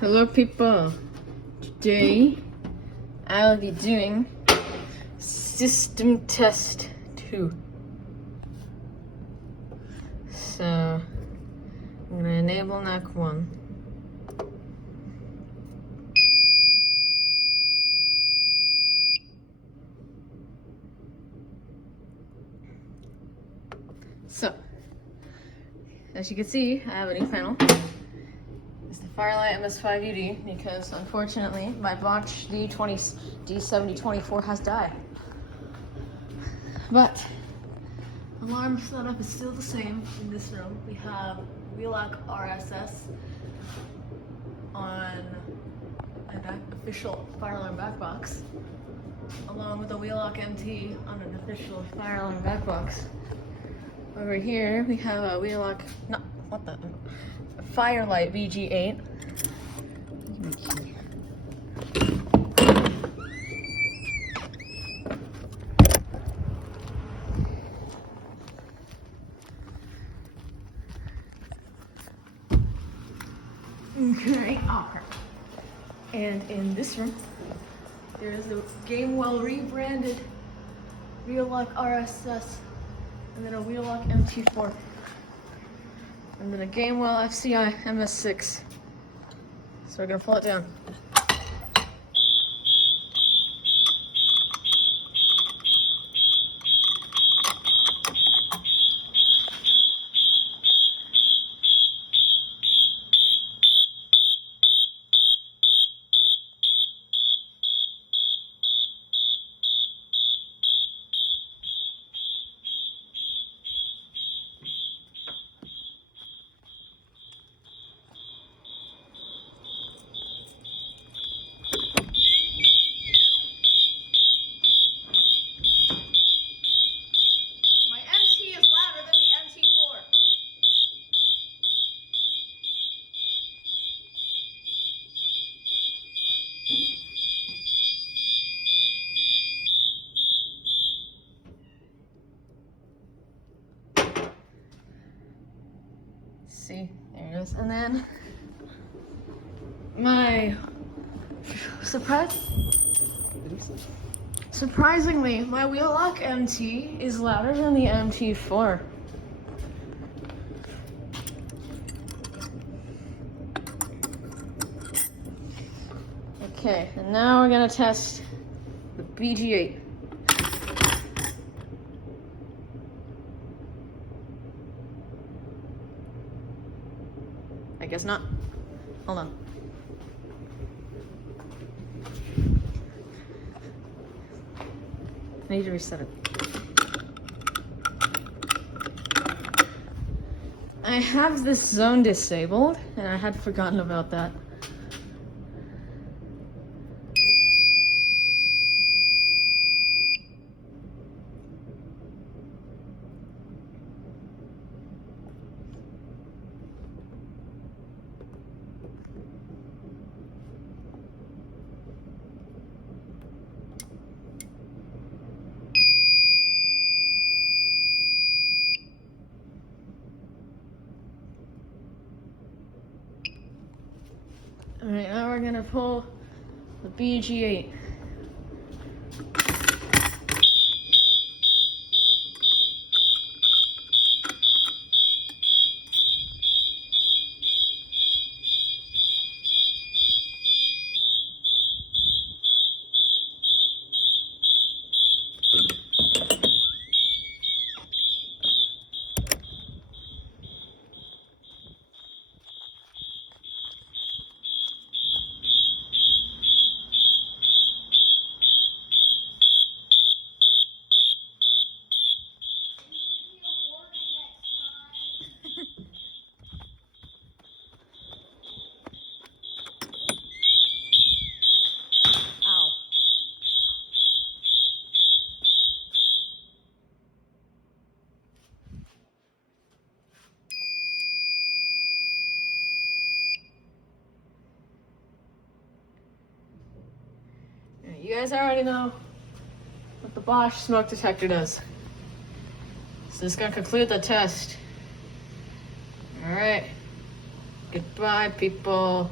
Hello people, today I'll be doing system test 2. So I'm gonna enable NAC 1. So as you can see, I have a new panel. It's the Firelight MS5UD because unfortunately my Bosch D7024 has died. But alarm setup is still the same in this room. We have Wheelock RSS on an official fire alarm back box, along with a Wheelock MT on an official fire alarm back box. Over here we have a Wheelock, Firelight VG8. Okay, and in this room, there is a Gamewell rebranded Wheelock RSS, and then a Wheelock MT4, and then a Gamewell FCI MS6. So we're gonna pull it down. See, there it is. And then my surprisingly, my Wheelock MT is louder than the MT4. Okay, and now we're gonna test the BG8. I guess not. Hold on. I need to reset it. I have this zone disabled, and I had forgotten about that. Alright, now we're gonna pull the BG8. You guys already know what the Bosch smoke detector does. So this is gonna conclude the test. All right. Goodbye, people.